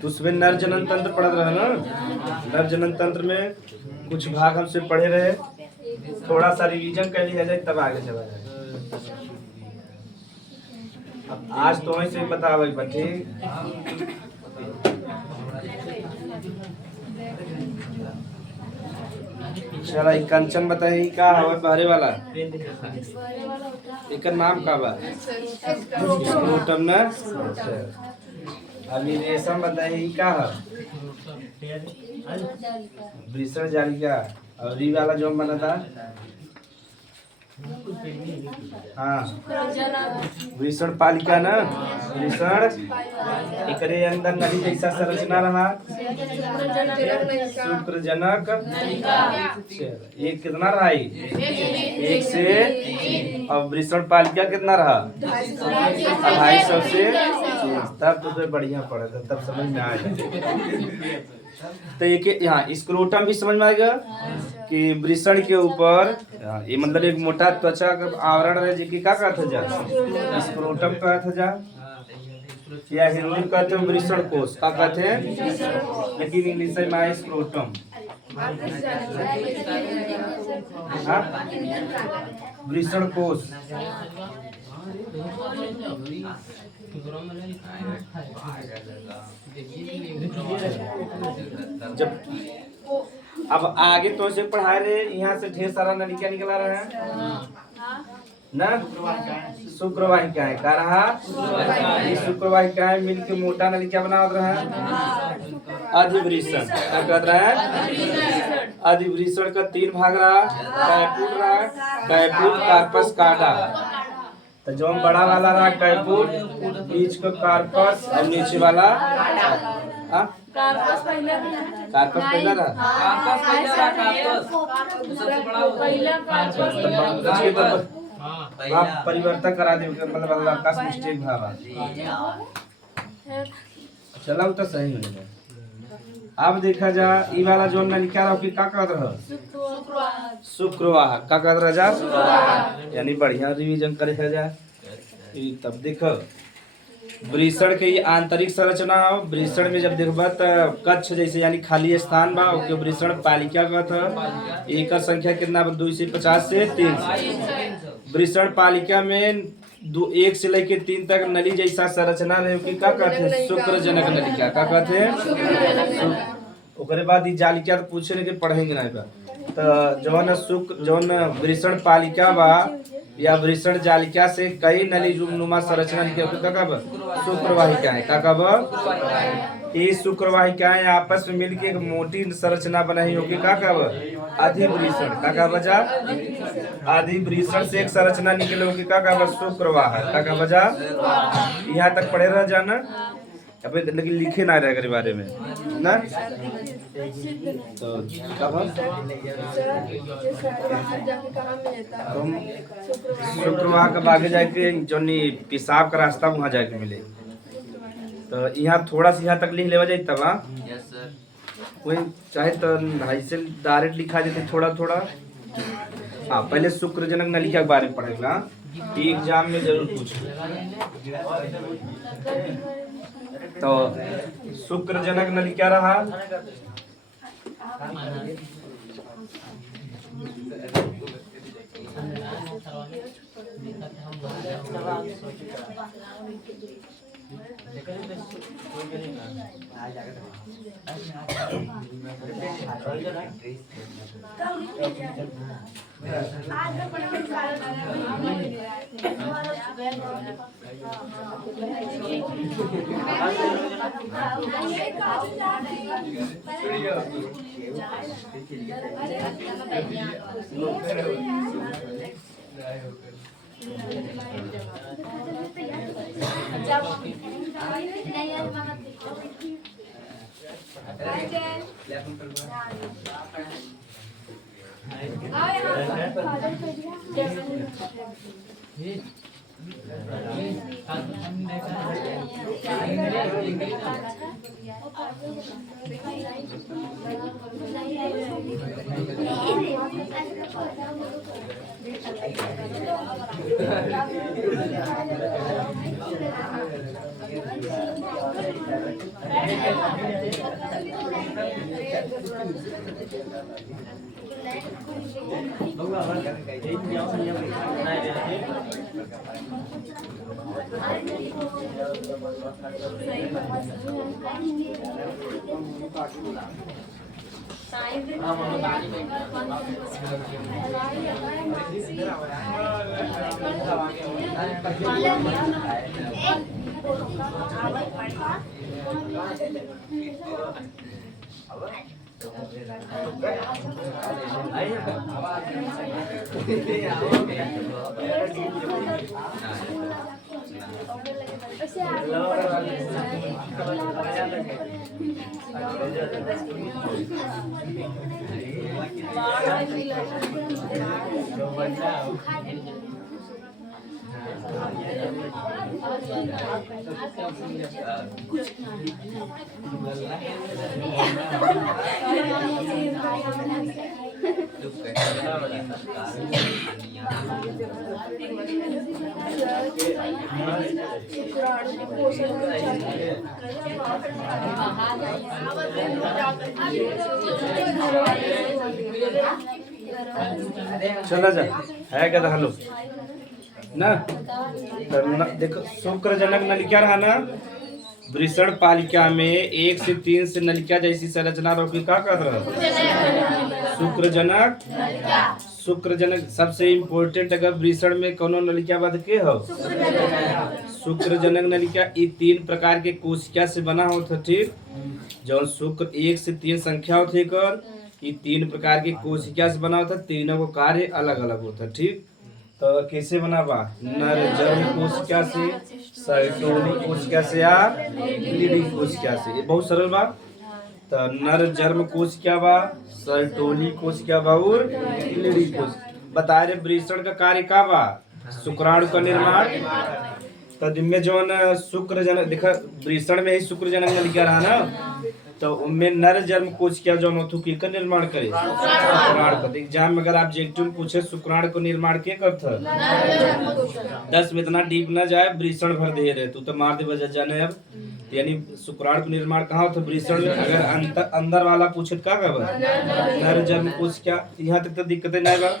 तो उसमें नर जनन तंत्र पढ़ रहे ना। नर जनन तंत्र में कुछ भाग हमसे पढ़े रहे, थोड़ा सा रिवीजन कर लिया जाए तब आगे चला जाए। अब आज तो वहीं से बता भाई बच्चे। चला कंचन बताइए का हवा बहरे वाला एक नाम का बा स्क्रोटम ना। अभी रेशम बताइए का है वृषण जालिका। और री वाला जो बना था हाँ वृषण पालिका ना। वृषण एकरे अंदर नली जैसा संरचना रहा शुक्रजनक। ये कितना रहा एक से। और वृषण पालिका कितना रहा 250 से। तब तो बढ़िया पड़ा था, तब समझ में आएगा। तो ये यहाँ स्क्रोटम भी समझ में आएगा कि वृषण के ऊपर ये मतलब एक मोटा त्वचा का आवरण रहे जी क्या कहते जा स्क्रोटम कहते जा या हिंदी में कहते हैं वृषण कोश का कहते हैं, लेकिन इंग्लिश में आए स्क्रोटम। वृषण कोश जब अब आगे तो से पढ़ा रहे यहाँ से ढेर सारा नलिका निकला रहा है ना। शुक्रवाहिकाएं का रहा ये शुक्रवाहिकाएं मिलके मोटा नलिका बना रहा है। अधिवृषण क्या कर रहा है अधिवृषण का 3 भाग रहा कैपुट रहा कैपुट कार्पस काडा। तो जो बड़ा वाला रहा कैपुट बीच का कार्पस और नीचे वाला कार्पस पहला रहा परिवर्तन करा दे मतलब आकाश मिस्टेक भावा चला तो सही हो। अब देखा जा ई वाला जो नलिका रहा क्या कहत रहा शुक्रवाह का कहत रहा जा यानी बढ़िया रिवीजन करे जा। तब देखो वृषण के आंतरिक संरचना हो। वृषण में जब देखबा तो कक्ष जैसे यानी खाली स्थान बा ओके वृषण पालिका कहत। एक संख्या कितना 250 से 3। वृषण पालिका में 1 से लेके 3 तक नली जैसा संरचना रहे कि क्या कहते हैं शुक्रजनक नलिका का कहते हैं। ओकरे बाद ई जालिका तो पूछे नहीं कि पढ़ेंगे ना बा तो जौन वृषण पालिका बा या वृषण जालिका से कई नली नुमा संरचना शुक्रवाहिकाएं का कब ये शुक्रवाहिकाएं आपस में मिलके एक मोटी संरचना बनाई होगी का कब अधिवृषण का बजा अधिवृषण से एक संरचना निकले होगी का शुक्रवाह का बजा। यहाँ तक पढ़े रह जाना अबे लेकिन लिखे ना रहे बारे में ना। तो शुक्रवार का आगे जाके जो पेशाब का रास्ता वहाँ जाके मिले। तो यहाँ थोड़ा सा यहाँ तक लिख लेवा जाए तब वही चाहे तो भाई से डायरेक्ट लिखा देते थोड़ा थोड़ा। हाँ पहले शुक्रजनक नलिका के बारे में पढ़ेगा एग्जाम में जरूर पूछे। तो शुक्रजनक नलिका रहा चला जा है क्या हेलो ना देखो शुक्रजनक नलिका रहा ना वृषण पालिका में 1 से 3 से नलिका जैसी संरचना रोकी का कर रहा शुक्रजनक सबसे इम्पोर्टेंट अगर वृषण में कोनो नलिका बद के हो शुक्रजनक नलिका ये 3 प्रकार के कोशिका से बना होता ठीक जो शुक्र 1 से 3 संख्या होती कर ये 3 प्रकार के कोशिका से बना होता तीनों को कार्य अलग अलग होता ठीक तो कैसे बना बा नर जर्म कोशिका से साइटोली कोशिका से या लीडिंग कोशिका से ये बहुत सरल बा तो नर जर्म कोशिका बा साइटोली कोशिका बा और लीडिंग कोशिका बता रहे वृषण का कार्य का बा शुक्राणु का निर्माण तो जिनमें जो शुक्रजनक देखा वृषण में ही शुक्रजनक नलिका रहा ना तो उनमें नर जन्म कोशिका जो नौथुकी का निर्माण करे शुक्राणु का एग्जाम में अगर ऑब्जेक्टिव पूछे शुक्राणु को निर्माण के करता 10 में इतना डीप ना जाए वृषण भर दे रहे तू तो मार दे बजा जाने अब यानी शुक्राणु का निर्माण कहाँ होता वृषण में अगर अंदर वाला पूछे का नर जन्म कोशिका यहाँ तक तो दिक्कत नहीं बा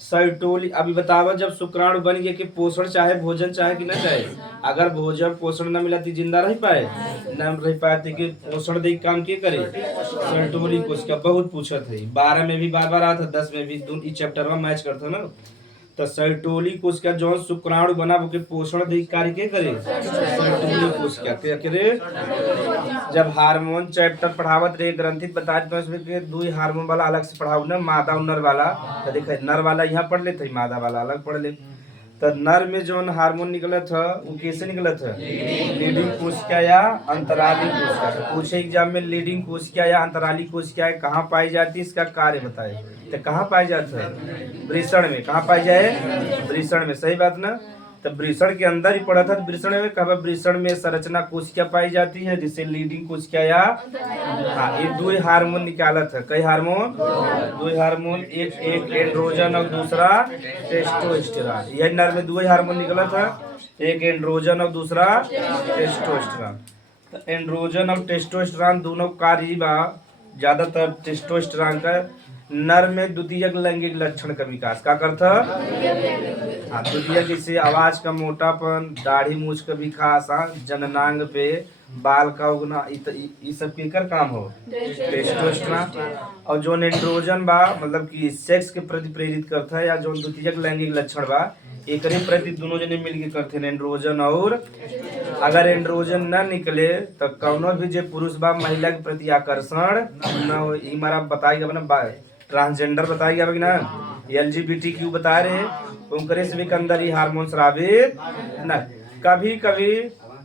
साइटोली अभी बतावा जब शुक्राणु बन गया कि पोषण चाहे भोजन चाहे कि ना चाहे अगर भोजन पोषण न मिला तो जिंदा रह पाए न रह पाए कि पोषण दे काम के करे साइटोली कोशिका बहुत पूछा था 12 में भी बार आता 10 में भी दोनों चैप्टर में मैच करता ना तो साइटोली कोशिका जो शुक्राणु बना वो के पोषण दे कार्य के करे साइटोली कोशिका क्या करे जब हार्मोन चैप्टर पढ़ावत रहे ग्रंथित बता तो इसमें के 2 हार्मोन वाला अलग से पढ़ाऊ ना मादा और नर वाला तो देखे नर वाला यहाँ पढ़ लेते मादा वाला अलग पढ़ ले तो नर में जो हार्मोन निकला था वो कैसे निकला था लीडिंग कोशिका या अंतराली कोशिका पूछे एग्जाम में लीडिंग कोशिका या अंतराली कोशिका कहाँ पाई जाती है इसका कार्य बताए तो कहाँ पाई जाता है वृषण में कहाँ पाई जाए वृषण में सही बात ना तो वृषण के अंदर ही पढ़ा था वृषण में कहा वृषण में संरचना कोशिका पाई जाती है जिसे लीडिंग कोशिका या हाँ ये 2 हार्मोन निकाला था कई हार्मोन 2 हार्मोन एक एंड्रोजन और दूसरा टेस्टोस्टेरॉन यह नर में 2 हार्मोन निकला था एक एंड्रोजन और दूसरा टेस्टोस्टेरॉन तो एंड्रोजन और टेस्टोस्टेरॉन दोनों कार्य बा ज्यादातर टेस्टोस्टेरॉन का नर में द्वितीयक लैंगिक लक्षण का विकास का करता द्वितीयक जैसे आवाज का मोटापन दाढ़ी मूछ का विकास जननांग पे बाल का उगना ये सब केकर काम हो टेस्टोस्टेरोन और जो एंड्रोजन बा मतलब कि सेक्स के प्रति प्रेरित करता है या जो द्वितीयक लैंगिक लक्षण बा एकरे प्रति दोनों जने मिलके करते हैं एंड्रोजन और अगर एंड्रोजन न निकले तो कौनो भी जो पुरुष बा महिला के प्रति आकर्षण न हो हमारा बताइएगा ना ट्रांसजेंडर बताइएगा ना LGBTQ बता रहे उनकरे से भी अंदर ये हार्मोन स्रावित न कभी कभी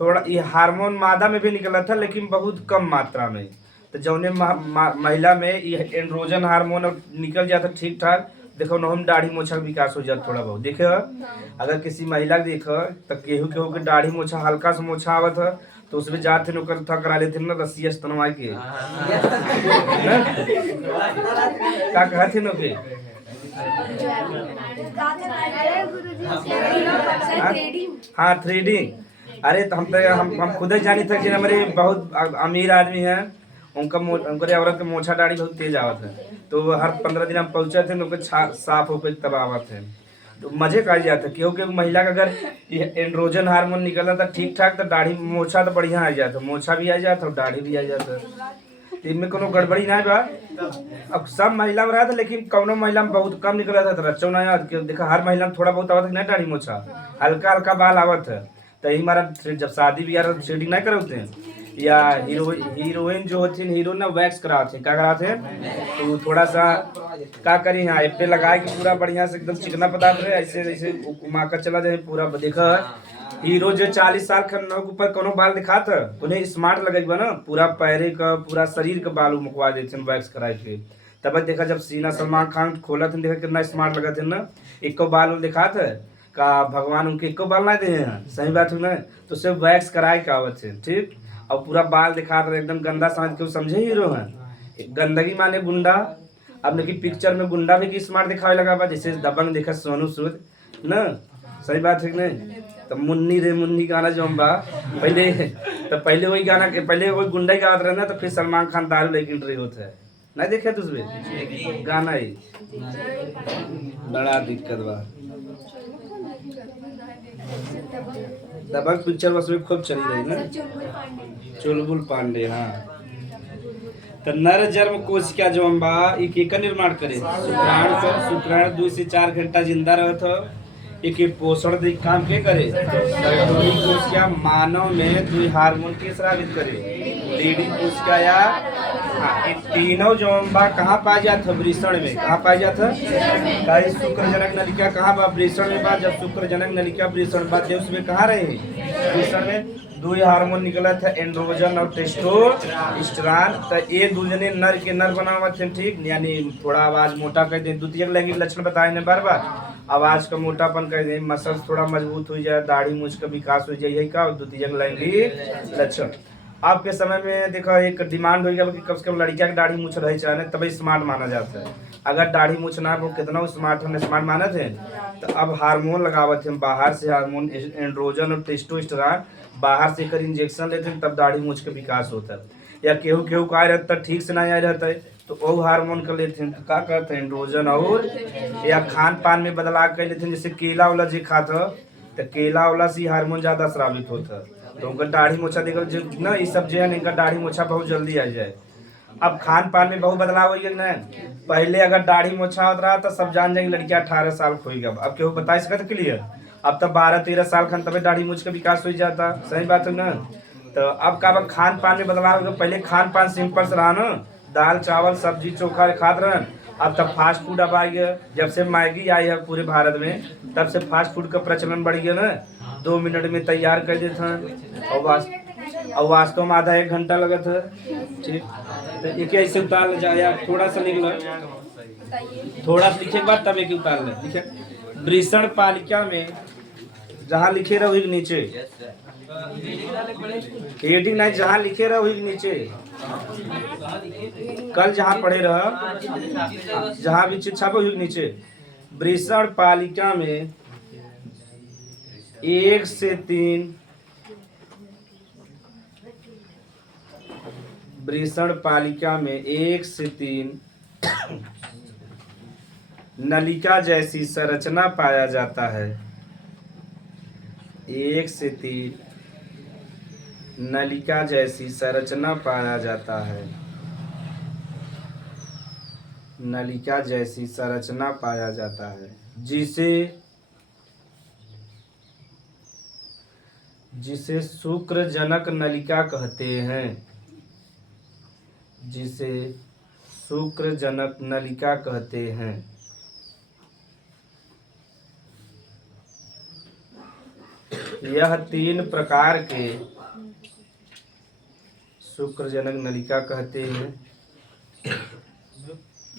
थोड़ा ये हार्मोन मादा में भी निकला था लेकिन बहुत कम मात्रा में तो जौने महिला में ये एंड्रोजन हार्मोन निकल जाता ठीक ठाक देखो न हम दाढ़ी मोछा विकास हो जाता थोड़ा बहुत देखे अगर किसी महिला के देखो तो केहू केहू के दाढ़ी मोछा हल्का से मोछा आवत है तो उसमें जाते नौकर था करा लेते ना रस्सी स्तनवा के का कहते नो के हाँ थ्रेडिंग। अरे तो हम खुद ही जानी था कि हमारे बहुत अमीर आदमी हैं, उनके औरत के मोछा दाढ़ी बहुत तेज आवत है, तो हर 15 दिन हम पहुंचे थे, उनके साफ होकर तब आवत है। तो मजे का जाता क्योंकि महिला का अगर एंड्रोजन हार्मोन निकला था ठीक ठाक, तो दाढ़ी मोछा तो बढ़िया आ जाता, मोछा भी आ जाता और दाढ़ी भी आ जाता, तो इनमें कोनो गड़बड़ी ना बा। अब सब महिला में रहा था, लेकिन कौनो महिला में बहुत कम निकला था, तो रच्चो ना याद देखा हर महिला में थोड़ा बहुत आवत है ना दाढ़ी मोछा, हल्का हल्का बाल आवत है। तो यही हमारा जब शादी भी यार शेडिंग नहीं कराते हैं, या हीरोइन जो होती है हीरो ना वैक्स कराते हैं, क्या कराते हैं, तो थोड़ा सा क्या करी हाँ एक पे लगाए कि पूरा बढ़िया से एकदम चिकना पदार्थ है, ऐसे ऐसे घुमा कर चला जाए पूरा। देखा हीरो जो 40 साल के ऊपर कोनो बाल दिखाता उन्हें स्मार्ट लगेगा ना, पूरा पैरे का पूरा शरीर का बाल मुकवा देते हैं वैक्स कराए के। तब देखा जब सीना सलमान खान खोला थे, देखा कितना स्मार्ट लगा थे ना, एक बाल दिखाता है का भगवान उनके एक बाल ना दे हैं, सही बात है ना, तो सिर्फ वैक्स कराए के आवत है ठीक। और पूरा बाल दिखा रहे एकदम गंदा समझ के समझे हीरो हैं, गंदगी माने गुंडा। अब देखिए पिक्चर में गुंडा भी की स्मार्ट दिखावे लगा बा, जैसे दबंग देखा सोनू सूद ना, सही बात है कि नहीं। तो मुन्नी रे मुन्नी गाना जो बा पहले, तो पहले वही गाना के पहले वही गुंडा ही गाते रहे ना, तो फिर सलमान खान दारू लेके एंट्री होता है ना, देखे तो उसमें गाना ही बड़ा दिक्कत बा। दबंग पिक्चर बस में खूब चली रही ना, चुलबुल पांडे हाँ। तो नर जन्म कोशिका जो बा एक निर्माण करे, शुक्राणु 2 से 4 घंटा जिंदा रहत हो, एक पोषण दे काम के करे, कोशिका मानव में 2 हार्मोन के स्रावित करे, लीडिंग कोशिका या हाँ, तीनों जो बा कहाँ पाया जाता है, वृषण में। कहाँ पाया जाता है, शुक्रजनक नलिका कहाँ बा, वृषण में बा। जब शुक्रजनक नलिका वृषण बा उसमें कहाँ रहे, वृषण में 2 हार्मोन निकला था, एंड्रोजन और टेस्टोस्टेरोन। तो ये दूजने नर के नर बनावा थे ठीक, यानी थोड़ा आवाज मोटा कर दे, द्वितीयक लैंगिक लक्षण बताए ने बार बार, आवाज का मोटापन कर दे, मसल्स थोड़ा मजबूत हो जाए, दाढ़ी मूछ का विकास हो जाए, यही का द्वितीयक लैंगिक लक्षण। आपके समय में देखो एक डिमांड हो गया कि कम से कम लड़किया की दाढ़ी मूछ रहे चाहे तभी स्मार्ट माना जाता है, अगर दाढ़ी मूछ ना हो कितना स्मार्ट हम स्मार्ट माने थे। तो अब हार्मोन लगावत थे बाहर से, हार्मोन एंड्रोजन और टेस्टोस्टेरोन बाहर से कर इंजेक्शन लेते हैं, तब दाढ़ी मूछ के विकास होता है। या केहू केहू का आए रहता ठीक से नहीं आए रहता है, तो वो हार्मोन कर लेते हैं, तो क्या करते हैं एंड्रोजन, और या खान पान में बदलाव कर लेते हैं, जैसे केला वाला जो खाता तो केला वाला से हार्मोन ज्यादा स्रावित होता है, तो उनका दाढ़ी मोछा देखो ना, ये सब जो है इनका दाढ़ी मोछा बहुत जल्दी आ जाए। अब खान पान में बहुत बदलाव हो गया ना, पहले अगर दाढ़ी मोछा होता रहा तो सब जान जाएंगे लड़कियां 18 साल खोई गया, अब क्यों बता सकते क्लियर, अब तो 12-13 साल खन तभी दाढ़ी मूछ का विकास हो जाता, सही बात है ना। तो अब का खान पान में बदलाव हो गया, पहले खान पान सिंपल से रहा ना, दाल चावल सब्जी चोखा खाते रहे, अब तब फास्ट फूड अब आ गया, जब से मैगी आई है पूरे भारत में तब से फास्ट फूड का प्रचलन बढ़ गया ना, 2 मिनट में तैयार कर देते हैं, और वास्तव में आधा 1 घंटा लगा था ठीक। तो एक ऐसे उतार ले जाए, थोड़ा सा लिख लो, थोड़ा सा लिखे के बाद तब एक उतार ले लिखे, वृषण पालिका में जहाँ लिखे रहो नीचे, हेडिंग नहीं जहाँ लिखे रहो नीचे, कल जहाँ पढ़े रह जहाँ भी चीज छापो नीचे, वृषण पालिका में 1 से 3, वृषण पालिका में 1 से 3 नलिका जैसी संरचना पाया जाता है, 1 से 3 नलिका जैसी संरचना पाया जाता है, नलिका जैसी संरचना पाया जाता है, जिसे शुक्रजनक नलिका कहते हैं, जिसे शुक्रजनक नलिका कहते हैं। यह 3 प्रकार के शुक्रजनक नलिका कहते हैं,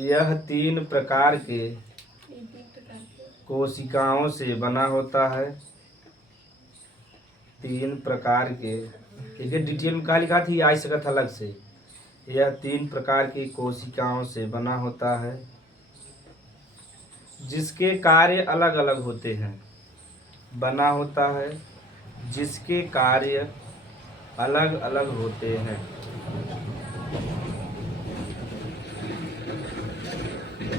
यह 3 प्रकार के कोशिकाओं से बना होता है, 3 प्रकार के, देखिए डिटेल में कहा लिखा थी आई सकत अलग से, यह 3 प्रकार की कोशिकाओं से बना होता है, जिसके कार्य अलग अलग होते हैं। बना होता है जिसके कार्य अलग अलग होते हैं।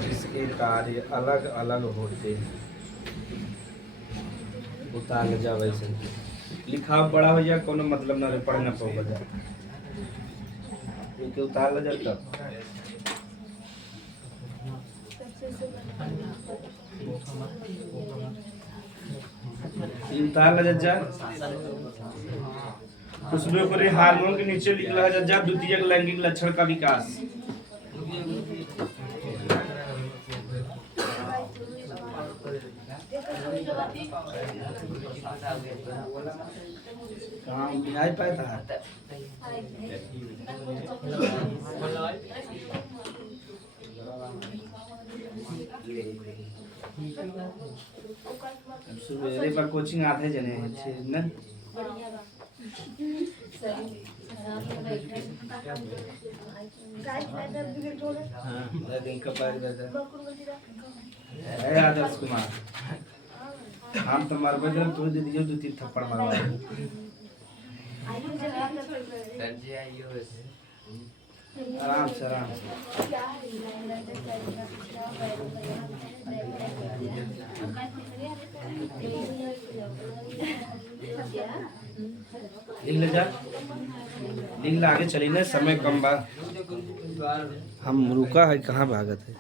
जिसके कार्य अलग अलग होते हैं। उतार ले जा वैसे लिखा बड़ा हो जाए कोनो मतलब ना रे पढ़ना पड़ेगा जा ये उतार ले जा तब ये उतार ले जा उसमें ऊपर हार्मोन के नीचे लिख रहा है जा द्वितीयक लैंगिक लक्षण का विकास। काम बिहाई पाता है सुबह पर कोचिंग आते जने हैं ना आदर्श कुमार हम तो मरबे दे तू दे दियो 2-3 थप्पड़ मारवा आराम से लिख ले आगे चली ना समय कम बा हम रुका है कहाँ भागत है।